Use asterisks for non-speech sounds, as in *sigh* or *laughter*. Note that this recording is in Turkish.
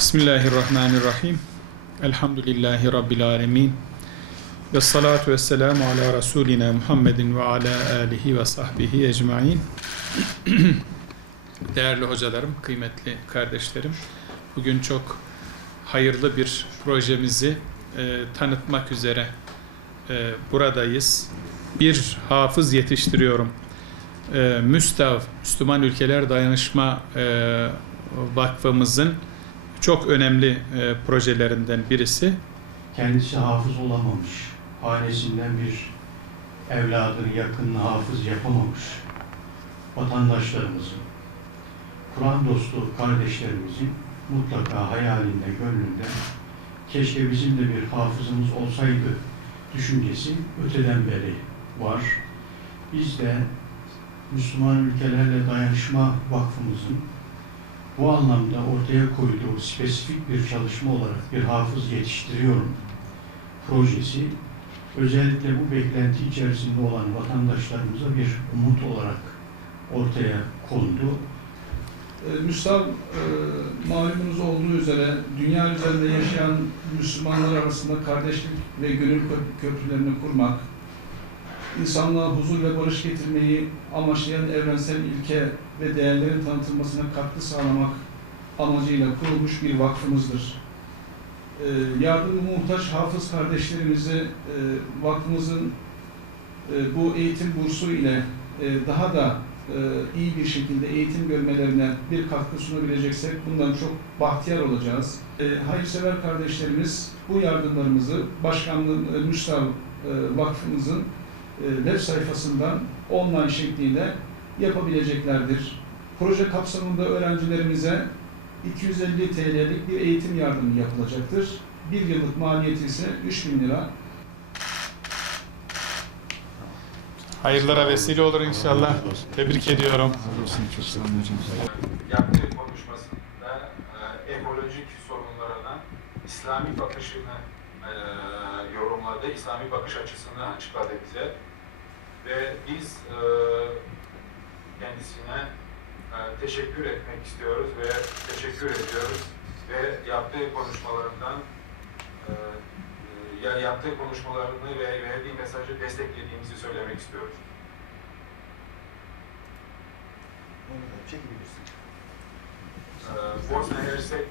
Bismillahirrahmanirrahim. Elhamdülillahi Rabbil alemin. Ve salatu ve selamu ala Resulina Muhammedin ve ala alihi ve sahbihi ecmain. *clears throat* Değerli hocalarım, kıymetli kardeşlerim, bugün çok hayırlı bir projemizi e, tanıtmak üzere e, buradayız. Bir hafız yetiştiriyorum. E, Müstav, Müslüman Ülkeler Dayanışma e, Vakfımızın çok önemli e, projelerinden birisi. Kendisi hafız olamamış. Hanesinden bir evladını, yakınını hafız yapamamış. Vatandaşlarımızın, Kur'an dostu kardeşlerimizin mutlaka hayalinde, gönlünde keşke bizim de bir hafızımız olsaydı düşüncesi öteden beri var. Biz de Müslüman Ülkelerle Dayanışma Vakfımızın bu anlamda ortaya koyduğu spesifik bir çalışma olarak bir hafız yetiştiriyorum projesi özellikle bu beklenti içerisinde olan vatandaşlarımıza bir umut olarak ortaya kondu. E, Müstav, e, malumunuz olduğu üzere dünya üzerinde yaşayan Müslümanlar arasında kardeşlik ve gönül kö- köprülerini kurmak, insanlığa huzur ve barış getirmeyi amaçlayan evrensel ilke ve değerlerin tanıtılmasına katkı sağlamak amacıyla kurulmuş bir vakfımızdır. E, Yardımı muhtaç hafız kardeşlerimizi e, vakfımızın e, bu eğitim bursu ile e, daha da e, iyi bir şekilde eğitim görmelerine bir katkı sunabileceksek bundan çok bahtiyar olacağız. E, hayırsever kardeşlerimiz bu yardımlarımızı Başkanlığı e, Müstav e, Vakfımızın web sayfasından online şekliyle yapabileceklerdir. Proje kapsamında öğrencilerimize 250 TL'lik bir eğitim yardımı yapılacaktır. Bir yıllık maliyeti ise 3000 lira. Hayırlara vesile olur inşallah. Tebrik ediyorum. yaptığı konuşmasında e, ekolojik sorunlarına İslami bakışını e, yorumladı, İslami bakış açısını açıkladı bize. Ve biz e, kendisine e, teşekkür etmek istiyoruz ve teşekkür ediyoruz ve yaptığı konuşmalarından e, e, ya yaptığı konuşmalarını ve verdiği mesajı desteklediğimizi söylemek istiyoruz. Ee, Bosna Hersek